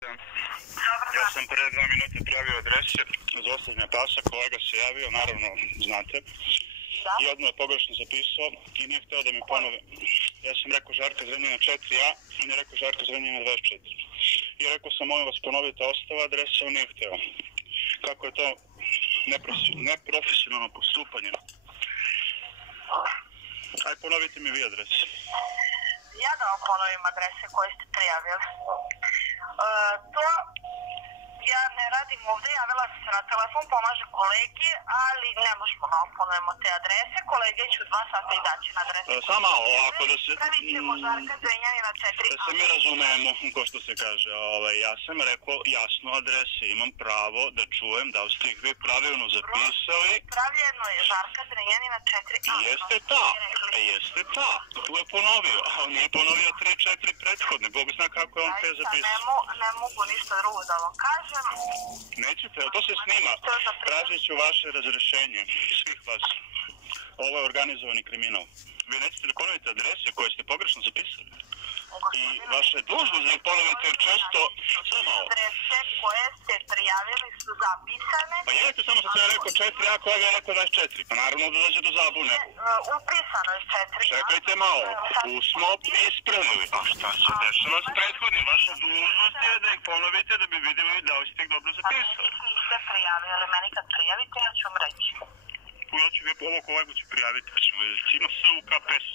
Ja sam pre 2 minuta pravio adrese za ostavljanje pasa, kolega se javio, naravno znate, i odmah je pogrešno zapisao i nije hteo da mi ponove. Ja sam rekao Žarka Zrenjanina 4A, on je rekao Žarka Zrenjanina 24. I rekao sam, molim vas ponovite ostava adrese, on nije hteo. Kako je to neprofesionalno postupanje? Aj ponovite mi vi adrese. Ja da vam ponovim adrese koje ste prijavili. To ja ne radim ovde, javila sam se na telefon, pomaže kolegi, ali ne možemo da vam ponovimo te adrese. Kolege će u 2 sata izaći na adrese. Samo malo, ovako da se... Pravit ćemo Žarka Zrenjanina 4A. Da se mi razumemo, ko što se kaže. Ja sam rekao jasno adrese, imam pravo da čujem da li ste ih vi pravilno zapisali. Pravljeno je Žarka Zrenjanina 4A. Jeste ta. Tu je ponovio, ali nije ponovio 3-4 prethodne. Bog zna kako je on te zapisao. Ne mogu ništa drugo da vam kažem. Nećete, to se snima. Tražit ću vaše razrešenje, svih vas. Ovo je organizovani kriminal. Vi nećete da ponovite adrese koje ste pogrešno zapisali. I vaše dužnost da ih ponovite jer često... Samo ovo. Adrese koje ste prijavili su zapisane. Pa jeste, samo što sam ja rekao 4A, kolega je rekao 24. Pa naravno da dođe do zabune. Upisano je 4A. Čekajte malo, tu smo ispravili. A šta se dešava s prethodnim? Vaša dužnost je da ih ponovite da bi vidjeli da li ste ih dobro zapisali. Niste prijavili, meni kad prijavite ja ću vam reći. Ja ću ovo kolegu prijaviti, pa ćemo vidjeti. Ima se u KPS.